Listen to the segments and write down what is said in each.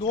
2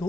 2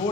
2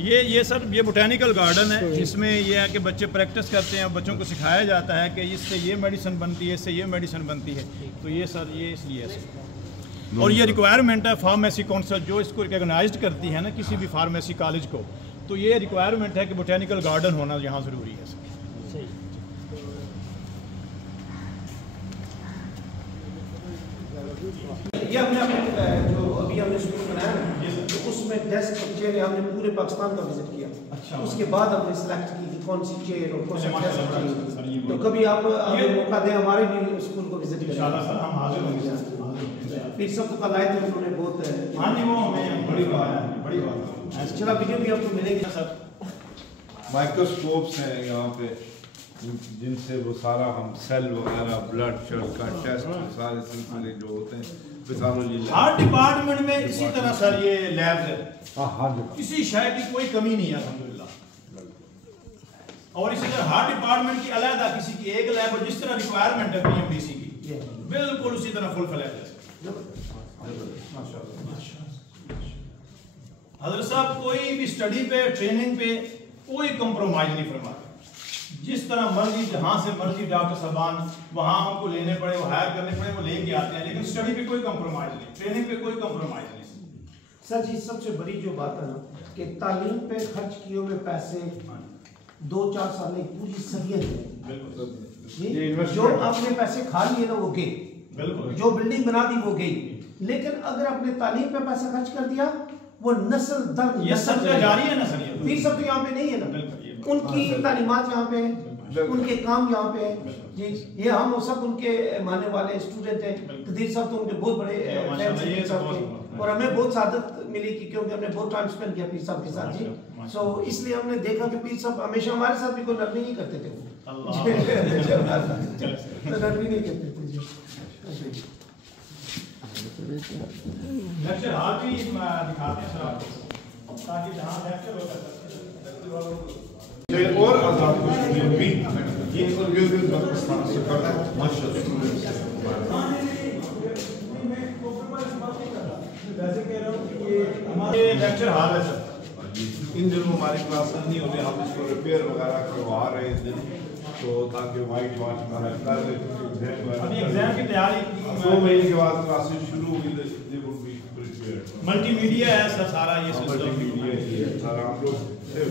یہ سر یہ botanical garden ہے، جس میں یہ ہے کہ بچے پریکٹس کرتے ہیں، بچوں کو سکھایا جاتا ہے کہ اس سے یہ میڈیسن بنتی ہے، اس سے یہ میڈیسن بنتی ہے. تو یہ سر یہ اس لیے ہے. اور یہ ریکوائرمنٹ ہے فارمیسی کونسل جو اس کو ریکگنائزڈ کرتی ہے نا کسی بھی فارمیسی کالج کو، تو یہ ریکوائرمنٹ ہے کہ بوٹینیکل گارڈن ہونا یہاں ضروری ہے. یہ ہم نے جو ابھی ہم نے اسکول بنایا نا، تو اس میں ڈیسک اور چیئر ہم نے پورے پاکستان کا وزٹ کیا. اس کے بعد ہم نے سلیکٹ کی کہ کون سی چیئر اور کون سی ڈیسک چاہیے. تو کبھی آپ موقع دیں ہمارے بھی اسکول کو وزٹ کریں. ہم حاضر ہوں گے. پھر سب کو کل آئے تھے انہوں نے بہت ہاں جی وہ ہمیں بڑی بات ہے. چلا ویڈیو بھی آپ کو ملے گی سر. مائکروسکوپس ہیں یہاں پہ جن سے وہ سارا ہم سیل وغیرہ بلڈ شلڈ کا ٹیسٹ سارے سلسلے جو ہوتے ہیں پیتھولوجی. ہر ڈپارٹمنٹ میں اسی طرح سر یہ لیبز ہے، ہاں کسی شے کی کوئی کمی نہیں ہے الحمدللہ. اور اسی طرح ہر ڈپارٹمنٹ کی علیحدہ کسی کی ایک لیب اور جس طرح ریکوائرمنٹ ہے پی ایم ڈی سی کی بالکل اسی طرح فل فلیج ہے. حضرت صاحب کوئی بھی اسٹڈی پہ ٹریننگ پہ کوئی کمپرومائز نہیں فرماتے. جس طرح مرضی جہاں سے مرضی ڈاکٹر صاحبان وہاں ہم کو لینے پڑے وہ ہائر کرنے پڑے وہ لے کے آتے ہیں، لیکن اسٹڈی پہ کوئی کمپرومائز نہیں، ٹریننگ پہ کوئی کمپرومائز نہیں. سر جی سب سے بڑی جو بات ہے نا کہ تعلیم پہ خرچ کیے ہوئے پیسے 2-4 سال میں پوری صدیاں ہیں. جو آپ نے پیسے کھا لیے نا وہ گئے، جو بلڈنگ بنا دی وہ گئی. لیکن اگر آپ نے تعلیم پہ پیسہ خرچ کر دیا وہ نسل در نسل جاری ہے نا سر. پھر سب تو یہاں پہ نہیں ہے نا، ان کی تعلیمات یہاں پہ ہیں، ان کے کام یہاں پہ ہیں. جی یہ ہم سب ان کے ماننے والے اسٹوڈنٹ ہیں. قدیر صاحب تو ان کے بہت بڑے فینس ہیں اور ہمیں بہت سعادت ملی کیونکہ ہم نے بہت ٹائم اسپینڈ کیا پیر صاحب کے ساتھ. جی سو اس لیے ہم نے دیکھا کہ پیر صاحب ہمیشہ ہمارے ساتھ بھی کوئی نرمی نہیں کرتے تھے، نرمی نہیں کرتے تھے. لیکچر ہال بھی دکھاتے ہیں سر آپ کو تاکہ جہاں لیکچر ہوتا ہے اور آزاد کشمیر بھی یہ گلگت بلتستان سے کرتا ہے ماشاءاللہ. یہ لیکچر ہال ہے سر. ان دنوں ہماری کلاسز نہیں ہوتے، ہم اس کو ریپیئر وغیرہ کروا رہے ہیں تو تاکہ وائٹ واش نہ کر ابھی ایگزام کی تیاری 2 مہینے کے بعد کلاسز شروع ہوگی. ملٹی میڈیا ہے سر سارا یہ ملٹی میڈیا ہی ہے سارا. ہم لوگ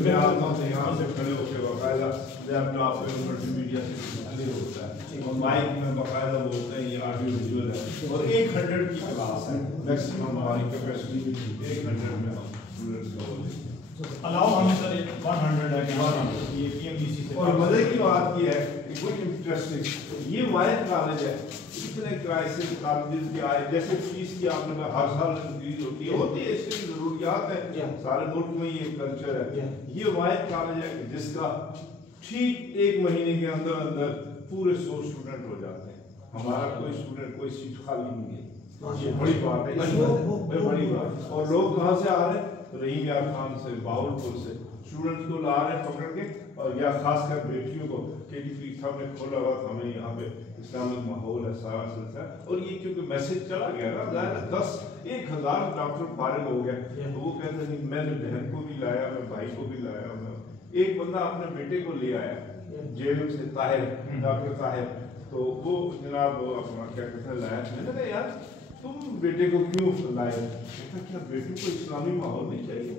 میں آتا ہوں یہاں سے کھڑے ہو کے باقاعدہ لیپ ٹاپ پہ ملٹی میڈیا سے کھڑے ہوتا ہے اور مائک میں باقاعدہ بولتے ہیں. یہ آڈیو ویژول ہے اور 100 کی کلاس ہے میکسیمم ہماری کیپیسٹی 100 میں ہم اسٹوڈنٹس کو بولتے ہیں. الاؤ ہمیں سر 100 ہے کہ یہ پی ایم ڈی سی سے. اور مزے کی بات یہ ہے کہ کوئی انٹرسٹنگ یہ واحد کالج ہے اتنے کرائسس کالجز کے آئے جیسے فیس کی آپ نے ہر سال انکریز ہوتی ہے اس کی ضروریات ہیں سارے ملک میں یہ کلچر ہے. یہ واحد کالج ہے جس کا ٹھیک 1 مہینے کے اندر اندر پورے 100 اسٹوڈنٹ ہو جاتے ہیں. ہمارا کوئی اسٹوڈنٹ کوئی سیٹ خالی نہیں ہے. یہ بڑی بات ہے، یہ بڑی بات. اور لوگ کہاں سے آ رہے ہیں؟ رحیم یار خان سے، باولپور سے اسٹوڈنٹس کو لا رہے ہیں پکڑ کے. اور یا خاص کر بیٹیوں کو کے ڈی پی صاحب نے کھولا ہوا تھا. ہمیں یہاں پہ اسلامک ماحول ہے سارا سلسلہ. اور یہ کیونکہ میسج چلا گیا نا ظاہر 10,000 ڈاکٹر فارغ ہو گئے تو وہ کہتے ہیں میں نے بہن کو بھی لایا، میں بھائی کو بھی لایا. ایک بندہ اپنے بیٹے کو لے آیا جیل سے، طاہر ڈاکٹر طاہر. تو وہ جناب اپنا کیا کہتے ہیں لایا. میں نے کہا یار تم بیٹے کو کیوں لائے؟ کیا بیٹے کو اسلامی ماحول نہیں چاہیے؟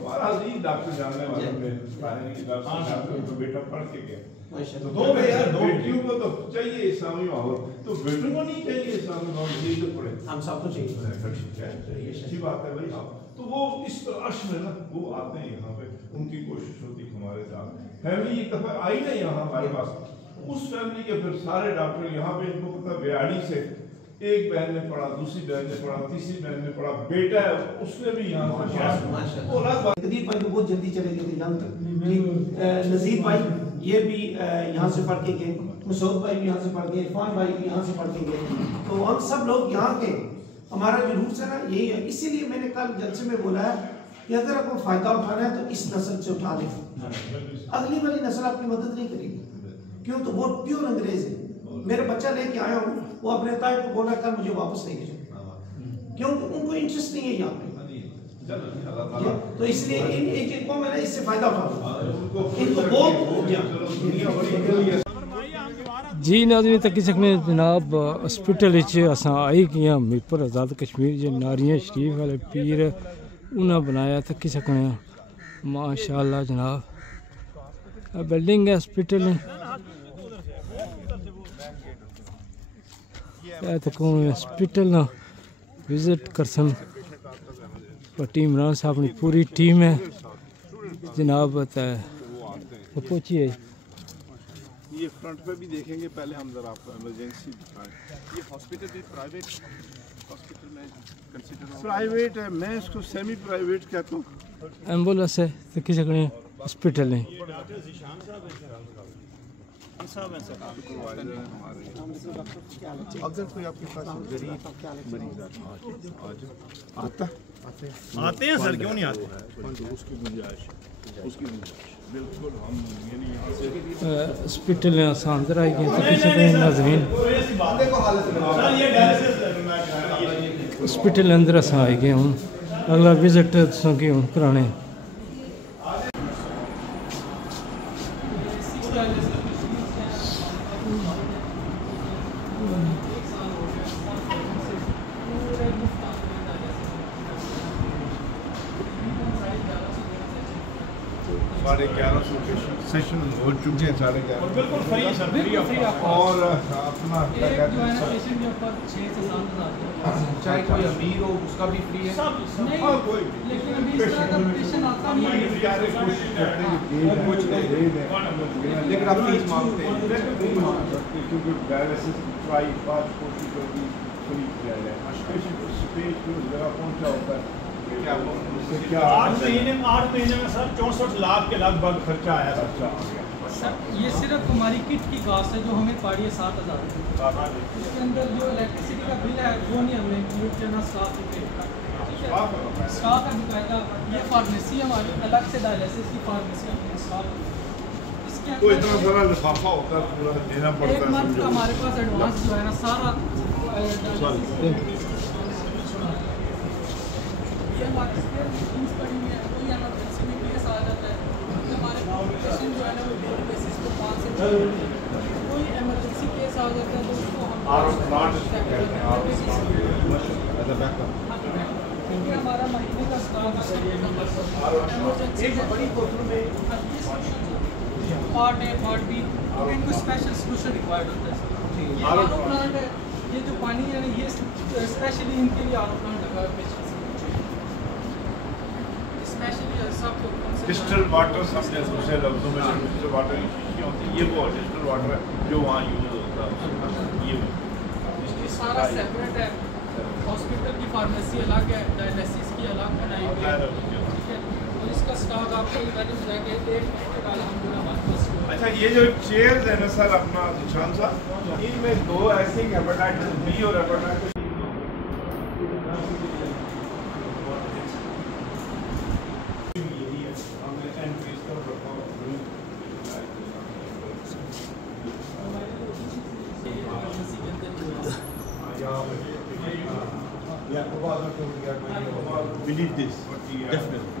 ہمارا عزیز ڈاکٹر جاننے والے میں ڈاکٹر بیٹا پڑھ کے گیا. تو بیٹیوں کو تو چاہیے اسلامی ماحول، تو بیٹوں کو نہیں چاہیے اسلامی ماحول. یہ تو پڑھے ہم سب کو چاہیے. اچھی بات ہے بھائی. تو وہ اس تلاش میں نا وہ آتے ہیں یہاں پہ، ان کی کوشش ہوتی ہمارے ساتھ. فیملی ایک دفعہ آئی نا یہاں ہمارے پاس، اس فیملی کے پھر سارے ڈاکٹر یہاں پہ ان کو پتہ بیاڑی سے ایک بہن نے پڑھا، دوسری بہن نے پڑھا، تیسری بہن نے پڑھا، بیٹا ہے اس نے بھی یہاں سے پڑھا. قدیر بھائی بہت جلدی چلے گئے تھے یہاں تک. نذیر بھائی یہ بھی یہاں سے پڑھ کے گئے، مسعود بھائی بھی یہاں سے پڑھ گئے، عرفان بھائی بھی یہاں سے پڑھ کے گئے. تو ہم سب لوگ یہاں کے، ہمارا جو روٹس ہے نا یہی ہے. اسی لیے میں نے کل جلسے میں بولا ہے کہ اگر آپ کو فائدہ اٹھانا ہے تو اس نسل سے اٹھا لیں. اگلی والی نسل آپ کی مدد نہیں کرے گی، کیوں تو وہ پیور انگریز ہے. میرا بچہ لے کے آیا ہوں، وہ اپنے تائب کو بولا کل مجھے واپس لے کے جاؤ، کیونکہ ان کو انٹرسٹ نہیں ہے یہاں پہ. تو اس لیے ان کو میں نے اس سے فائدہ اٹھاؤں ان کو بہت ہو گیا. جی ناظرین تکی سکنے جناب ہاسپٹل اساں آئی گیا میرپور آزاد کشمیر جو ناریاں شریف والے پیر انہاں بنایا تکی سکنے ماشاءاللہ جناب بلڈنگ ہے ہاسپٹل ہاسپٹل وزٹ کرسن پٹی عمران صاحب نے پوری ٹیم ہے جناب وہ پہنچی ہے. یہ فرنٹ پہ بھی دیکھیں گے پہلے ہم ذرا آپ کو ایمرجنسی دکھائیں. یہ ہاسپٹل بھی پرائیویٹ ہاسپٹل میں کنسیڈر پرائیویٹ ہے, میں اس کو سیمی پرائیویٹ کہتا ہوں. ایمبولینس ہے تکی سکنے ہاسپٹل ہے. اگر کوئی آپ کے پاس غریب مریض آتے ہیں سر, کیوں نہیں آتے؟ اس کی گنجائش بالکل ہم یعنی یہاں سے ہاسپٹل اندر آئی گئے تکی سکنے ناظرین ہاسپٹل اندر اساں آئی گئے ہوں اگلا وزٹ تساں کی ہوں کرانے. ساڑھے 1100 کے سیشن ہو چکے ہیں, 11:30 بالکل فری ہے سر, فری اور اپنا کیا کہتے ہیں چاہے کوئی امیر ہو اس کا بھی فری ہے. کوئی لیکن ابھی اس طرح کا پیشنٹ آتا نہیں ہے, کوشش کرتے ہیں کچھ دے دیں لیکن آپ فیس مانگتے ہیں. کیونکہ ڈائلسس ٹرائی بات کوشش ہوگی فری کیا جائے. اسٹیج پہ ذرا پہنچا ہوتا ہے 8 مہینے میں سر 64 لاکھ کے لگ بھگ خرچہ آیا اچھا سر یہ صرف ہماری کٹ کی کاسٹ ہے جو ہمیں پڑی ہے 7,000. اس کے اندر جو الیکٹریسٹی کا بل ہے وہ نہیں ہم نے انکلوڈ کرنا اسٹاف پہ. اسٹاف ہے باقاعدہ. یہ فارمیسی ہماری الگ سے ڈائلسس کی فارمیسی ہمیں اسٹاف. اس کے تو اتنا اندر سارا لفافہ ہوتا ہے پورا دینا پڑتا ہے. ایک منتھ کا ہمارے پاس ایڈوانس جو ہے نا سارا یہ ہمارے اسکیمس پڑی ہوئی ہیں. کوئی ایمرجنسی میں کیس آ جاتا ہے ہمارے پیشنٹ جو ہے نا وہ ڈیلی بیسس پہ 5 سے 6 کوئی ایمرجنسی کیس آ جاتا ہے تو اس کو کیونکہ ہمارا مہینے کا staff emergency part A part B کیونکہ ان کو اسپیشل سلوشن ریکوائرڈ ہوتا ہے. یہ آر او پلانٹ ہے, یہ جو پانی ہے نا یہ اسپیشلی ان کے لیے آر او پلانٹ لگا ہے پیشنٹ ڈسٹل واٹر سمجھے دوسرے لفظوں میں ڈسٹل واٹر ہوتی ہے. یہ وہ ڈسٹل واٹر ہے جو وہاں یوز ہوتا ہے. یہ سارا سیپریٹ ہے. ہاسپٹل کی فارمیسی الگ ہے, ڈائلسس کی الگ بنائی ہوئی ہے. ٹھیک ہے, اور اس کا اسٹاک آپ کو ادھر مل جائے گا 1 مہینے کا الحمدللہ ہمارے پاس. اچھا یہ جو چیئرز ہیں نا سر اپنا نشان صاحب, ان میں 2 ایسے ہی ہیپاٹائٹس بی اور hepatitis believe this definitely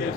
yes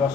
10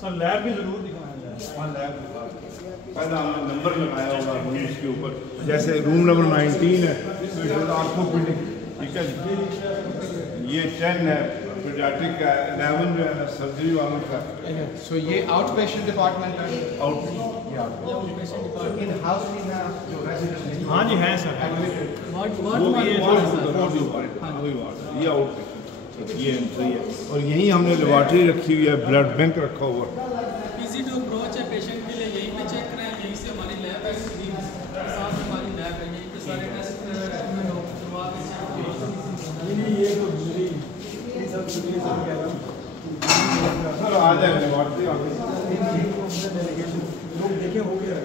sir lab بھی ضرور دکھانا ہے. پہلا ہم نے نمبر لگایا ہوگا رومس کے اوپر, جیسے روم نمبر 19 ہے تو آرتھوپیڈک, ٹھیک ہے جی. یہ 10 ہے پیڈیاٹرک کا, 11 جو ہے نا سرجری والوں کا. سو یہ آؤٹ پیشنٹ ڈپارٹمنٹ ہے. آؤٹ ان ہاؤس بھی ہے جو ریزیڈنٹ. ہاں جی ہیں سر, یہ آؤٹ پیشنٹ یہ صحیح ہے. اور یہیں ہم نے لیبارٹری رکھی ہوئی ہے, بلڈ بینک رکھا ہوا ہے. ایزی ٹو اپروچ ہے پیشنٹ کے لیے. یہیں پہ چیک کریں, یہیں سے ہماری لیب ہے, ساتھ ہماری لیب ہے, یہیں پہ سارے ٹیسٹ سر آ جائیں دیکھیں ہو گیا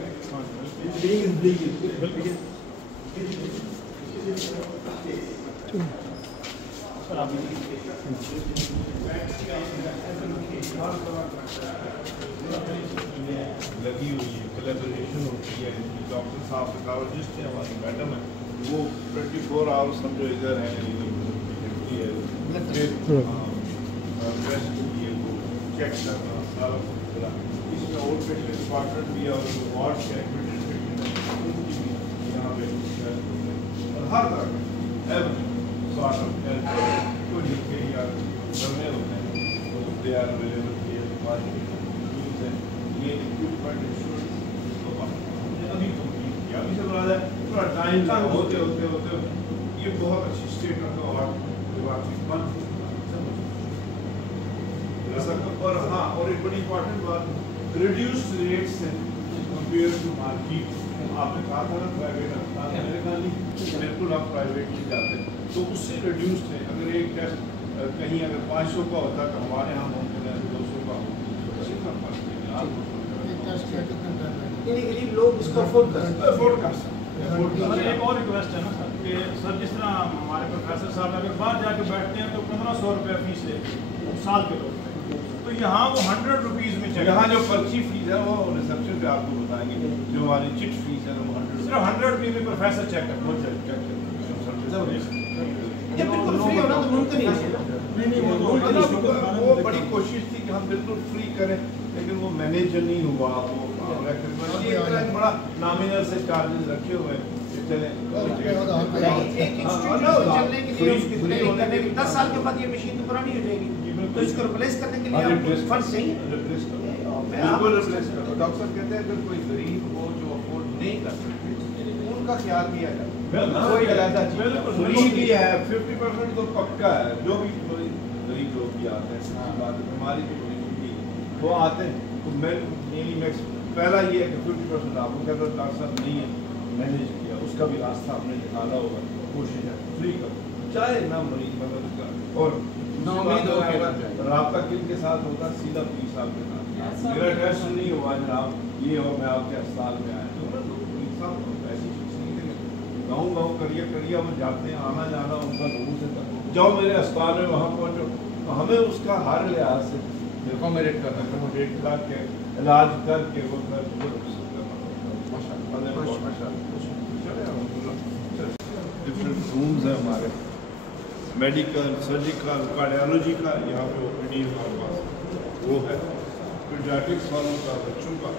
لگی ہوئی ہے کولیبریشن ہوتی ہے ڈاکٹر صاحب پیتھالوجسٹ ہیں ہماری میڈم ہے وہ 24 آورس سمجھو ادھر ہیں ٹیسٹ کی ہے وہ چیک کرنا سارا کچھ اس میں آؤٹ پیشنٹ ڈپارٹمنٹ بھی ہے اور وارڈ کے ایڈمٹڈ پیشنٹ ہیں یہاں پہ اور ہر طرح کا سارٹ آف ہیلتھ کوئی لکھے یا کرنے ہوتے ہیں تو دے آر اویلیبل کی ہے ہماری نیوز ہے یہ اکوپمنٹ انشورنس تو ابھی کمپلیٹ کیا ابھی سے بنا ہے تھوڑا ٹائم ہوتے ہوتے ہوتے یہ بہت اچھی اسٹیٹ آف دا آرٹ بند اور ہاں اور ایک بڑی امپورٹنٹ بات ریڈیوسڈ ریٹس ہیں کمپیئر ٹو مارکیٹ آپ نے کہا تھا نا پرائیویٹ اسپتال میرے خیال نہیں بالکل آپ پرائیویٹ نہیں جاتے تو اس سے ریڈیوسڈ ہے اگر ایک ٹیسٹ کہیں اگر 500 کا ہوتا تو ہمارے یہاں ممکن ہے 200 کا ہو اسی کا فرق یعنی غریب لوگ اس کو افورڈ کر سکتے ایک اور ریکویسٹ ہے نا سر کہ سر جس طرح ہمارے پروفیسر صاحب اگر باہر جا کے بیٹھتے ہیں تو 1500 روپے فیس لیتے سال کے طور پہ تو یہاں وہ 100 روپیز میں چلے یہاں جو پرچی فیس ہے وہ ریسپشن پہ آپ کو بتائیں گے جو ہماری چٹ فیس ہے وہ 100 صرف 100 روپے میں پروفیسر چیک یہ بالکل فری ہونا تو ممکن ہے وہ بڑی کوشش تھی کہ ہم بالکل فری کریں لیکن وہ مینیجر نہیں ہوا وہ بڑا نامینل سے چارجز رکھے ہوئے چلیں 10 سال کے بعد یہ مشین تو پرانی ہو جائے گی تو اس کو ریپلیس کرنے کے لیے فنڈ چاہیے بالکل ریپلیس کرو ڈاکٹر صاحب کہتے ہیں اگر کوئی غریب ہو جو افورڈ نہیں کر سکتے ان کا خیال کیا جائے کوئی علیحدہ چیز فری بھی ہے 50% تو پکا ہے جو بھی غریب لوگ بھی آتے ہیں بات بیماری کی بڑی وہ آتے ہیں تو میں پہلا یہ ہے کہ 50% آپ کو کہتا ہے ڈاکٹر صاحب نہیں ہے مینیج کیا اس کا بھی راستہ ہم نے نکالا ہوگا کوشش ہے فری کرو چاہے نہ مریض مدد کا اور رابطہ کن کے ساتھ ہوتا ہے سیدھا پولیس صاحب کے ساتھ میرا ٹیسٹ نہیں ہوا جناب یہ ہو میں آپ کے اسپتال میں آیا تو پولیس صاحب ایسی چیز نہیں دیں گاؤں گاؤں کریا وہ جاتے ہیں آنا جانا ان کا لوگوں سے جاؤ میرے اسپتال میں وہاں پہنچو تو ہمیں اس کا ہر لحاظ سے اکوموڈیٹ کر کے علاج کر کے وہ ڈفرینٹ رومز ہیں ہمارے میڈیکل سرجیکل کارڈیالوجی کا یہاں پہ او پی ڈی ہمارے پاس وہ ہے پیڈیاٹرکس والوں کا بچوں کا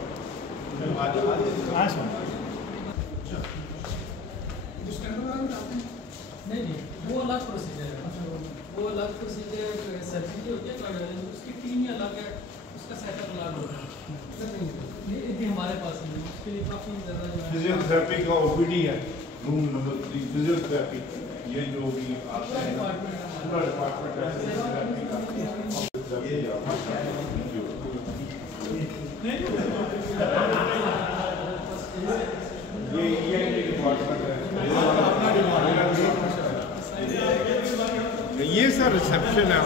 نہیں وہ الگ پروسیجر ہے وہ الگ پروسیجر سرجری ہوتی ہے کارڈیالوجی اس کی ٹیم ہی الگ ہے اس کا سیٹ اپ الگ ہوتا ہے یہ ہمارے پاس نہیں اس کے لیے کافی زیادہ فزیو تھراپی کا او پی ڈی ہے روم نمبر 3 فزیو تھراپی یہ جو بھی آتے ہیں پورا ڈپارٹمنٹ ہے فزیو تھراپی کا یہ ڈپارٹمنٹ ہے یہ سر ریسپشن ہے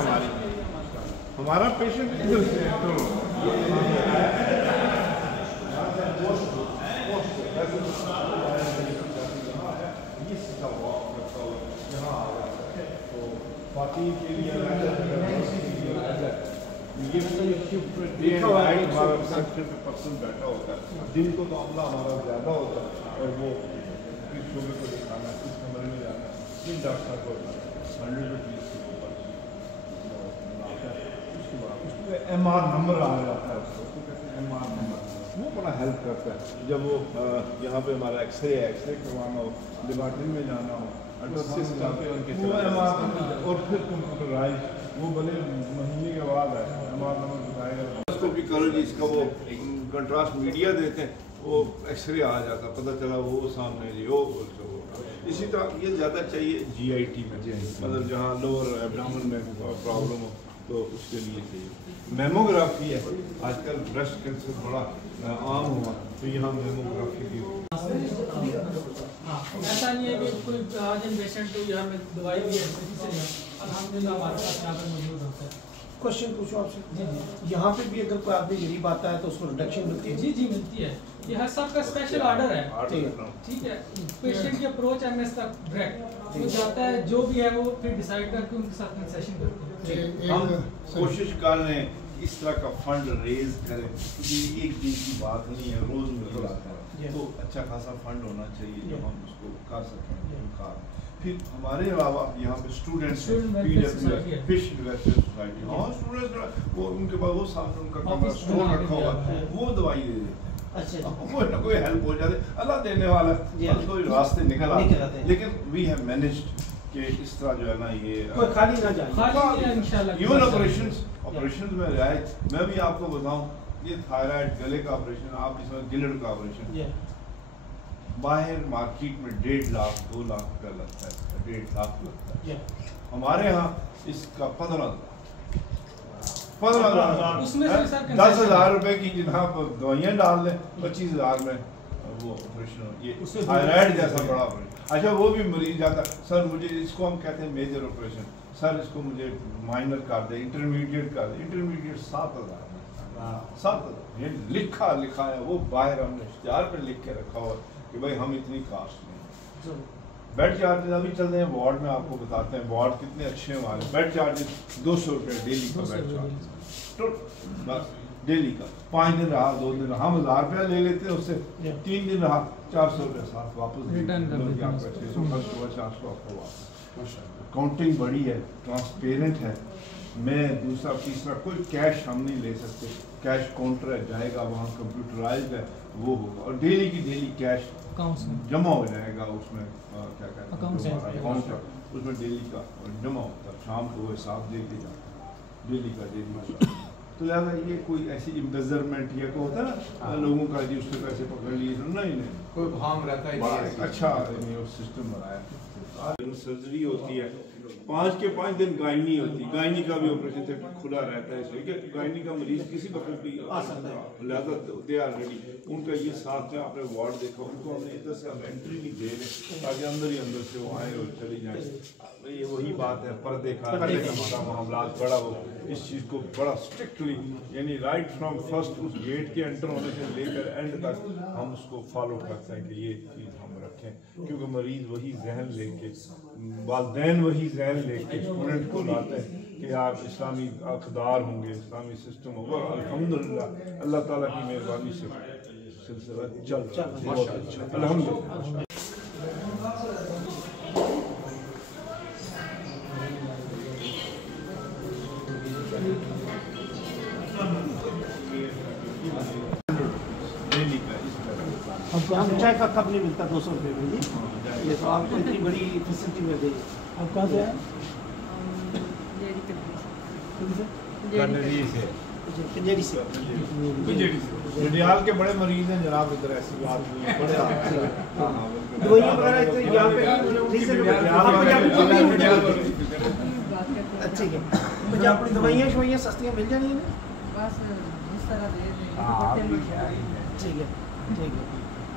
ہمارا پیشنٹ ادھر سے ہے تو خواتین کے لیے پرسن بیٹھا ہوتا ہے دن کو تو عملہ ہمارا زیادہ ہوتا ہے اور وہ کس شعبے کو دکھانا ہے کس کمرے میں جانا ہے کن ڈاکٹر کو 100 روپیز کے اوپر اس کے بعد اس پہ ایم آر نمبر آ جاتا ہے اس کو کہتے ہیں ایم آر نمبر وہ بڑا ہیلپ کرتا ہے جب وہ یہاں پہ ہمارا ایکس رے کروانا ہو لیبارٹری میں جانا ہو اور پھر کمپیوٹرائز وہ بھلے مہینے کے بعد ہے ایم آر نمبر بتائے گا اس کو بھی کرو جی اس کا وہ کنٹراسٹ میڈیا دیتے ہیں وہ ایکس رے آ جاتا پتہ چلا وہ سامنے جی وہ اسی طرح یہ زیادہ چاہیے جی آئی ٹی میں مطلب جہاں لوور ایبڈومن میں پرابلم ہو تو اس کے لیے چاہیے. میموگرافی ہے آج کل بریسٹ کینسر بڑا عام ہوا تو یہاں میموگرافی بھی ایسا نہیں ہے کہ کوئی آج ہم پیشنٹ کو یہاں میں دوائی بھی ہے الحمدللہ ہمارے پاس یہاں پر موجود ہوتا ہے. کوشچن پوچھو آپ سے. یہاں پہ بھی اگر کوئی آدمی غریب آتا ہے تو اس کو ریڈکشن ملتی ہے؟ جی ملتی ہے. یہ ہر سب کا اسپیشل آرڈر ہے. ٹھیک ہے. پیشنٹ کی اپروچ ایم ایس تک ڈائریکٹ وہ جاتا ہے, جو بھی ہے وہ پھر ڈیسائیڈ کر کے ان کے ساتھ کنسیشن کرتے ہیں. ہم کوشش کر رہے ہیں اس طرح کا فنڈ ریز کریں, کیونکہ ایک دن کی بات نہیں ہے, روز مل آتا ہے تو اچھا خاصا فنڈ ہونا چاہیے جو ہم اس کو کر سکیں. پھر ہمارے علاوہ یہاں پہ اسٹوڈنٹس فش ویلفیئر سوسائٹی, ہاں اسٹوڈنٹس وہ ان کے پاس وہ ساتھ ان کا کمرہ اسٹور رکھا ہوا ہے, وہ دوائی دے دیں. اچھا کوئی نہ کوئی ہیلپ ہو جاتے, اللہ دینے والا ہے, کوئی راستے نکل آتے ہیں. لیکن وی ہیو مینجڈ کہ اس طرح جو ہے نا یہ کوئی خالی نہ جائے انشاءاللہ. ایون آپریشنز میں رہائے, میں بھی آپ کو بتاؤں یہ تھائرائڈ گلے کا آپریشن, آپ اس میں گلڈ کا آپریشن باہر مارکیٹ میں 1.5 لاکھ 2 لاکھ کا لگتا ہے, 1.5 لاکھ لگتا ہے. ہمارے ہاں اس کا 15,000 اس میں 10,000 روپے کی جناب دوائیاں ڈال دیں, 25,000 میں وہ آپریشن, یہ تھائرائڈ جیسا بڑا آپریشن. اچھا وہ بھی مریض جاتا ہے, سر مجھے اس کو ہم کہتے ہیں میجر آپریشن, سر اس کو مجھے مائنر کر دیں, انٹرمیڈیٹ کر دیں. انٹرمیڈیٹ 7,000 یہ لکھا ہے, وہ باہر ہم نے اشتہار پہ لکھ کے رکھا ہوا کہ بھائی ہم اتنی کاسٹ نہیں. بیڈ چارجز ابھی چل رہے ہیں وارڈ میں, آپ کو بتاتے ہیں وارڈ کتنے اچھے ہیں ہمارے. بیڈ چارجز 200 روپے ڈیلی کا بیڈ چارجز, بس ڈیلی کا. 5 دن رہا 2 دن رہا, ہم 1000 روپیہ لے لیتے ہیں اس سے, 3 دن رہا 400 روپیہ ساتھ واپس ریٹرن کر دیتے ہیں. 400 آپ کو واپس. کاؤنٹنگ بڑی ہے, ٹرانسپیرنٹ ہے. میں دوسرا تیسرا کوئی کیش ہم نہیں لے سکتے, کیش کاؤنٹر ہے, جائے گا وہاں کمپیوٹرائزڈ ہے, وہ ہوگا, اور ڈیلی کی ڈیلی کیش جمع ہو جائے گا اس میں, کیا کہتے ہیں اکاؤنٹ, اس میں ڈیلی کا جمع ہوتا ہے. شام کو وہ حساب دے کے جاتا ڈیلی کا ڈیلی. تو لہٰذا یہ کوئی ایسی امبیزرمنٹ یا کوئی ہوتا ہے نا لوگوں کا جی اس سے پیسے پکڑ لیے, نہیں کوئی بھام رہتا ہے. اچھا سسٹم بنایا. سرجری ہوتی ہے 5 کے 5 دن گائنی ہوتی ہے, گائنی کا بھی آپریشن تھیٹر کھلا رہتا ہے, اس لیے کہ گائنی کا مریض کسی وقت بھی آ سکتا ہے. لہٰذا دے آر ریڈی. ان کا یہ ساتھ میں آپ نے وارڈ دیکھا, ان کو ہم نے ادھر سے ہم انٹری نہیں دے رہے تاکہ اندر ہی اندر سے وہ آئے اور چلی جائیں. یہ وہی بات ہے, پردے کا معاملات بڑا ہو, اس چیز کو بڑا اسٹرکٹلی یعنی رائٹ فرام فرسٹ اس گیٹ کے انٹر ہونے سے لے کر اینڈ تک ہم اس کو فالو کرتے ہیں کہ یہ چیز ہم رکھیں, کیونکہ مریض وہی ذہن لے کے, والدین وہی ذہن لے کے اسٹوڈنٹ کو لاتے ہیں کہ آپ اسلامی اقدار ہوں گے, اسلامی سسٹم ہوگا. الحمدللہ اللہ تعالیٰ کی مہربانی سے سلسلہ چل رہا ہے الحمدللہ. ہم چائے کا کپ نہیں ملتا 200 روپے میں جی, یہ تو آپ کو اتنی بڑی فیسلٹی مل گئی. آپ کہاں سے ہیں؟ کنجری سے. جنڈیال کے بڑے مریض ہیں جناب, ادھر ایسی بات نہیں ہے, بڑے دوائیاں وغیرہ یہاں پہ اچھا ہے, تو جب اپنی دوائیاں شوائیاں سستیاں مل جانی ہیں بس اس طرح دے دیں. ٹھیک ہے ٹھیک ہے.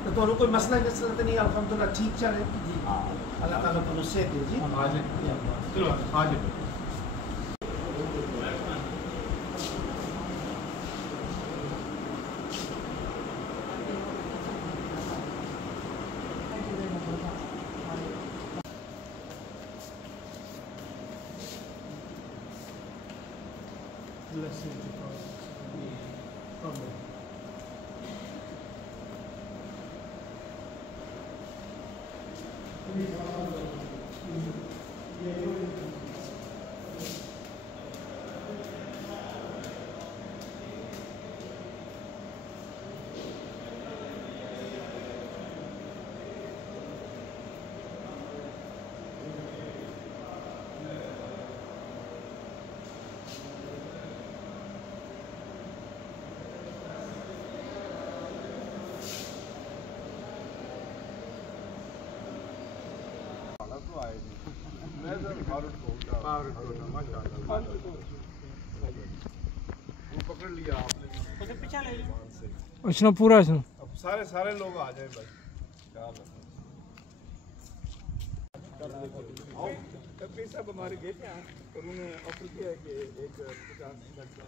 تو تمہیں کوئی مسئلہ نسلت نہیں, الحمدللہ ٹھیک چل رہے جی. اللہ تعالیٰ کو صحت دے جی. چلو آ جائیں. وہ پکڑ لیا آپ نے اچھا پورا اس اب سارے لوگ آ جائیں بھائی پیر صاحب ہمارے گئے تھے انہوں نے آفر کیا ہے کہ ایک 50 لاکھ